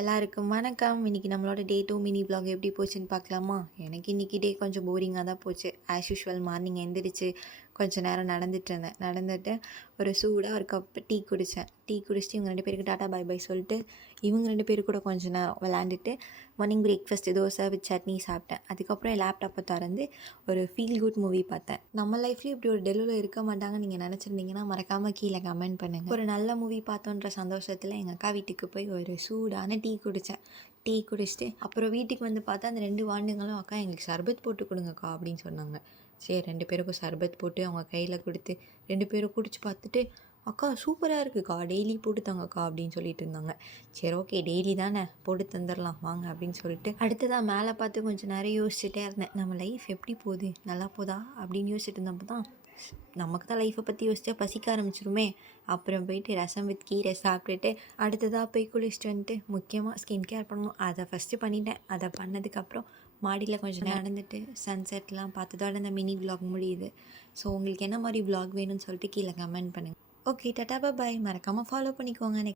எல்லாருக்கும் வணக்கம். இன்னைக்கு நம்மளோட டே 2 மினி வ்ளாக் எப்படி போச்சுன்னு பார்க்கலாமா? எனக்கு இன்னைக்கு டே கொஞ்சம் போரிங்கா தான் போச்சு. ஆஸ் யூசுவல் மார்னிங் எந்திரிச்சு கொஞ்ச நேரம் நடந்துட்டு இருந்தேன். நடந்துட்டு ஒரு சூடா ஒரு கப் டீ குடித்தேன். டீ குடிச்சிட்டு இவங்க 2 பேருக்கு டாட்டா பை பை சொல்லிட்டு, இவங்க 2 பேரு கூட கொஞ்ச நேரம் விளையாண்டுட்டு, morning breakfast dosa with chutney சாப்பிட்டேன். அதுக்கப்புறம் என் லேப்டாப்பை திறந்து ஒரு ஃபீல் குட் மூவி பார்த்தேன். நம்ம லைஃப்லேயும் இப்படி ஒரு டெல்லுவில் இருக்க மாட்டாங்கன்னு நீங்கள் நினச்சிருந்தீங்கன்னா மறக்காமல் கீழே கமெண்ட் பண்ணுங்கள். ஒரு நல்ல மூவி பார்த்தோன்ற சந்தோஷத்தில் எங்கள் அக்கா வீட்டுக்கு போய் ஒரு சூடான டீ குடித்தேன். டீ குடிச்சிட்டு அப்புறம் வீட்டுக்கு வந்து பார்த்தா அந்த 2 வாண்டுங்களும் அக்கா எங்களுக்கு சர்பத் போட்டு கொடுங்கக்கா அப்படின்னு சொன்னாங்க. சரி 2 பேருக்கும் சர்பத் போட்டு அவங்க கையில் கொடுத்து 2 பேரும் குடிச்சு பார்த்துட்டு, அக்கா சூப்பராக இருக்குக்கா டெய்லி போட்டு தாங்கக்கா அப்படின்னு சொல்லிட்டு இருந்தாங்க. சரி ஓகே டெய்லி தானே போட்டு தந்துடலாம் வாங்க அப்படின்னு சொல்லிட்டு அடுத்ததாக மேலே பார்த்து கொஞ்சம் நேரம் யோசிச்சுட்டே இருந்தேன். நம்ம லைஃப் எப்படி போகுது, நல்லா போதா அப்படின்னு யோசிச்சுட்டு இருந்தப்போ தான் நமக்கு தான் லைஃப்பை பற்றி யோசிச்சா பசிக்க ஆரம்பிச்சிருமே. அப்புறம் போயிட்டு ரசம் வித் கீரை சாப்பிட்டுட்டு அடுத்ததாக போய் குளிச்சுட்டு வந்துட்டு முக்கியமாக ஸ்கின் கேர் பண்ணணும். அதை ஃபஸ்ட்டு பண்ணிட்டேன். அதை பண்ணதுக்கப்புறம் மாடியில் கொஞ்சம் நடந்துட்டு சன்செட்லாம் பார்த்ததோட இந்த மினி வ்ளாக் முடியுது. ஸோ உங்களுக்கு என்ன மாதிரி வ்ளாக் வேணும்னு சொல்லிட்டு கீழே கமெண்ட் பண்ணுங்கள். ஓகே டாட்டா பாய். மறக்காமல் ஃபாலோ பண்ணிக்கோங்க.